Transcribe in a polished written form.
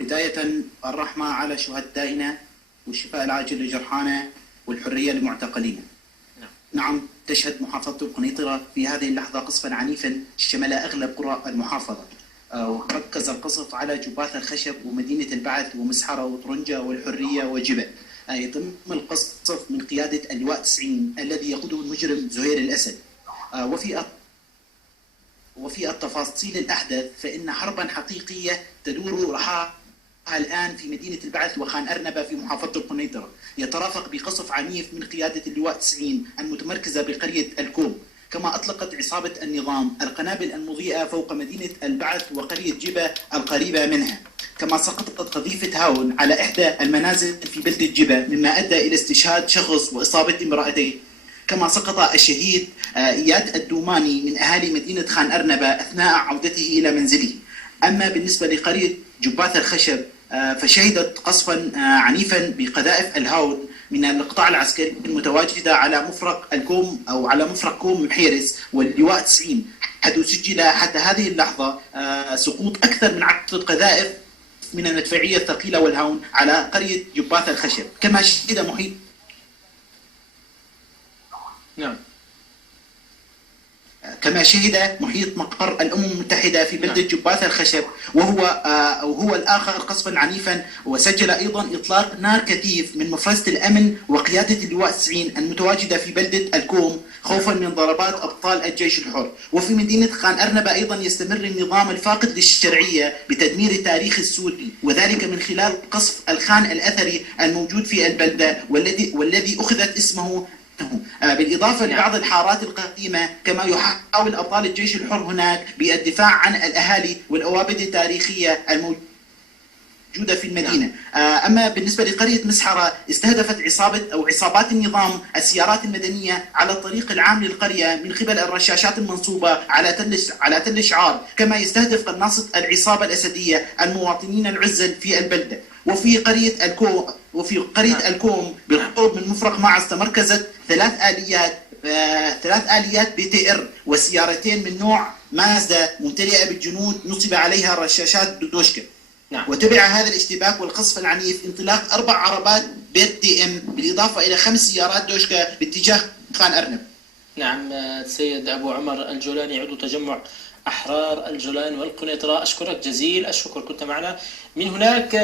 بداية الرحمة على شهدائنا والشفاء العاجل لجرحانا والحرية لمعتقلينا. نعم، تشهد محافظة القنيطرة في هذه اللحظة قصفا عنيفا شمل أغلب قرى المحافظة، وركز القصف على جباث الخشب ومدينة البعث ومسحرة وطرنجة والحرية وجبل. يتم القصف من قيادة اللواء 90 الذي يقوده المجرم زهير الأسد. وفي التفاصيل الأحدث فإن حربا حقيقية تدور رحاها الآن في مدينة البعث وخان أرنبة في محافظة القنيطرة، يترافق بقصف عنيف من قيادة اللواء 90 المتمركزة بقرية الكوم. كما أطلقت عصابة النظام القنابل المضيئة فوق مدينة البعث وقرية جبة القريبة منها. كما سقطت قذيفة هاون على إحدى المنازل في بلدة جبة مما أدى إلى استشهاد شخص وإصابة امرأتين. كما سقط الشهيد إياد الدوماني من أهالي مدينة خان أرنبة أثناء عودته إلى منزله. أما بالنسبة لقرية جباث الخشب فشهدت قصفا عنيفا بقذائف الهاون من القطاع العسكري المتواجدة على مفرق الكوم أو على مفرق كوم محيرس واللواء 90، حيث سجل حتى هذه اللحظة سقوط أكثر من 10 قذائف من المدفعية الثقيلة والهاون على قرية جباث الخشب. كما شهد محيط كما شهد محيط مقر الأمم المتحدة في بلدة جباث الخشب وهو الآخر قصفا عنيفا، وسجل أيضا إطلاق نار كثيف من مفرزة الأمن وقيادة اللواء 90 المتواجدة في بلدة الكوم خوفا من ضربات أبطال الجيش الحر. وفي مدينة خان أرنبة أيضا يستمر النظام الفاقد للشرعية بتدمير التاريخ السوري، وذلك من خلال قصف الخان الأثري الموجود في البلدة والذي أخذت اسمه، بالإضافة لبعض الحارات القديمة. كما يحاول أبطال الجيش الحر هناك بالدفاع عن الأهالي والأوابد التاريخية الموجودة في المدينة. أما بالنسبة لقرية مسحرة استهدفت عصابات النظام السيارات المدنية على الطريق العام للقرية من قبل الرشاشات المنصوبة على تل شعار. كما يستهدف قناصة العصابة الأسدية المواطنين العزل في البلدة. وفي قرية الكوم بالقرب من مفرق معز تمركزت 3 آليات BTR وسيارتين من نوع مازدا ممتلئة بالجنود نصب عليها رشاشات دوشكا. وتبع هذا الاشتباك والقصف العنيف انطلاق 4 عربات بيت DM بالإضافة إلى 5 سيارات دوشكا باتجاه خان أرنب. نعم سيد أبو عمر الجولاني عضو تجمع أحرار الجولان والقنيطرة، أشكرك جزيل الشكر، كنت معنا من هناك.